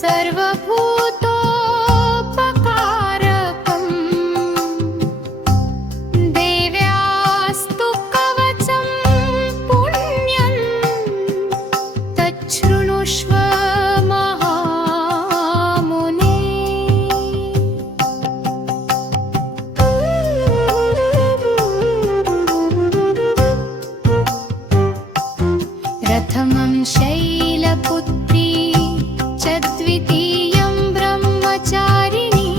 सर्वभूतोपकारकम् देव्यास्तु कवचं पुण्यं तच्छृणुष्व महामुने। प्रथमं शैलपुत्री च द्वितीयं ब्रह्मचारिणी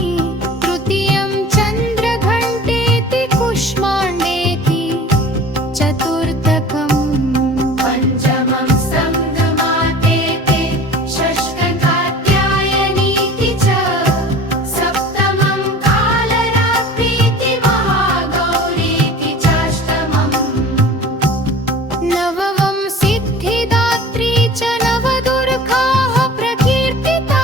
तृतीयं चन्द्रघण्टेति कुष्माण्डेति चतुर्थकं पञ्चमं संगमातेति षष्ठं कात्यायनीति च सप्तमं कालरात्रीति महागौरीति चाष्टमम् नवमं सिद्धिदात्री च नवदुर्गाः प्रकीर्तिता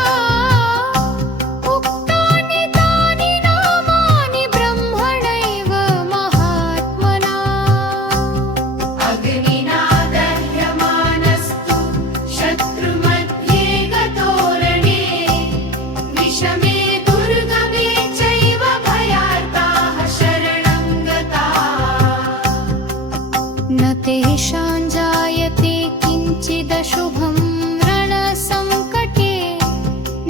उक्तानि तानि नामानि ब्रह्मणैव महात्मना। अग्निना दह्यमानस्तु शत्रुमध्ये गतोरणे विषमे दुर्गमे चैव भयार्ताः शरणं गताः। न तेषां जायते किञ्चिदशुभं रणसङ्कटे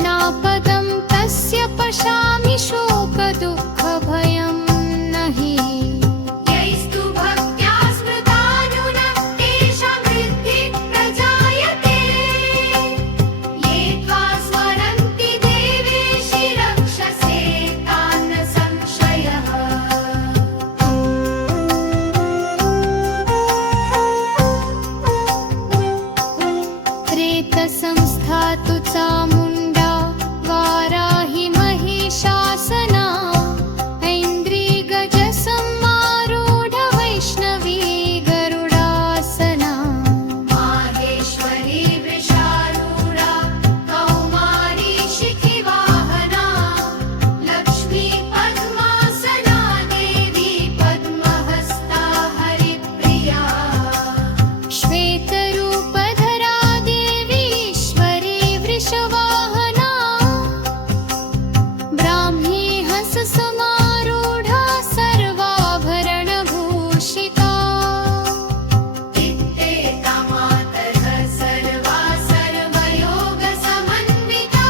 नापदं तस्य पश्यामि शोकदुःखभयं नहि। यैस्तु भक्त्या स्मृतानुनः तेषां वृद्धिः प्रजायते ये त्वा स्मरन्ति देवेशि रक्षसे तान् न संशयः। प्रेतसंस्थातु चामुण्डा वाराहि महिषासना ऐन्द्रिगजसम्मारूढ वैष्णवी गरुडासना माहेश्वरी वृषारूढा कौमारी शिखिवाहना लक्ष्मी पद्मासना देवी पद्महस्ता हरिप्रिया श्वेतरूपधरा देवी ईश्वरी वृषवाहना ब्राह्मी हंससमारूढा सर्वाभरणभूषिता। इत्येता मातरः सर्वा सर्वयोगसमन्विता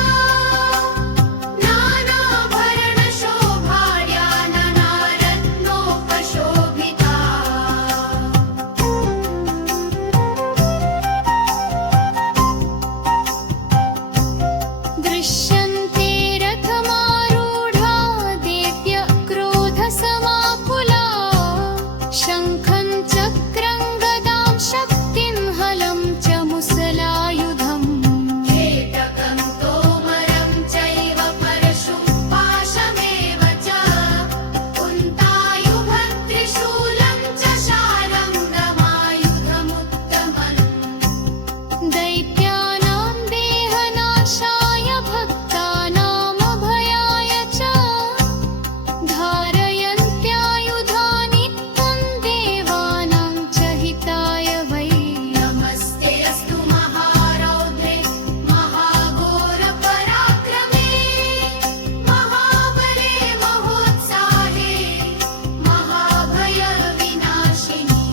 नानाभरणशोभाढ्या नानारत्नोपशोभिता। दृश्यन्ते रथमारूढा देव्य क्रोधसमाकुला शङ्खं चक्रं गदां शक्तिं हलं च मुसलायुधम् केटकं तोमरं चैव परशुं पाशमेव च कुन्तायुधत्रिशूलं च शारङ्गमायुधमुत्तमम् दैत्यानां देहनाशाय भक्तानामभयाय च धारयन्त्यायुधानि त्वं देवानां च हिताय वै। नमस्ते अस्तु महारौद्रे महाघोरपराक्रमे महाबले महोत्साहे महाभयविनाशिनि।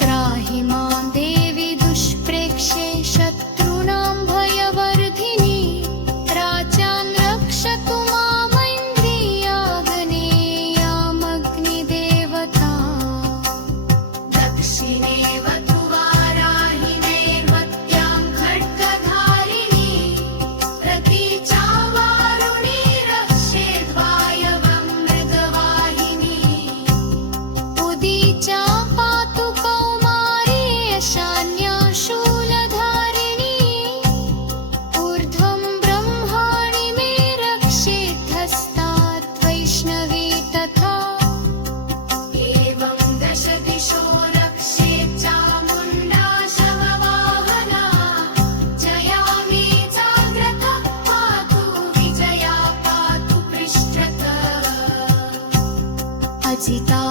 त्राहि मां देवि दुष्प्रेक्ष्ये शत्रूणां भयवर्धिनि प्राच्यां रक्षतु मामैन्द्रियाग्नेयामग्निदेवता। दक्षिणेव तु वाराहि नैर्मत्यां खड्गधारिणी प्रतीचा वारुणी रक्षेद्वायवं मृगवाहिनी। उदीचा पातु कौमारी ईशान्या शूलधारिणी ऊर्ध्वं ब्रह्माणि मे रक्षेद्धस्तात् वैष्णवी तथा। एवं दश दिशो रक्षेत् चामुण्डा शववाहना जया मे जाग्रतः पातु विजया पातु पृष्ठतः। अजिता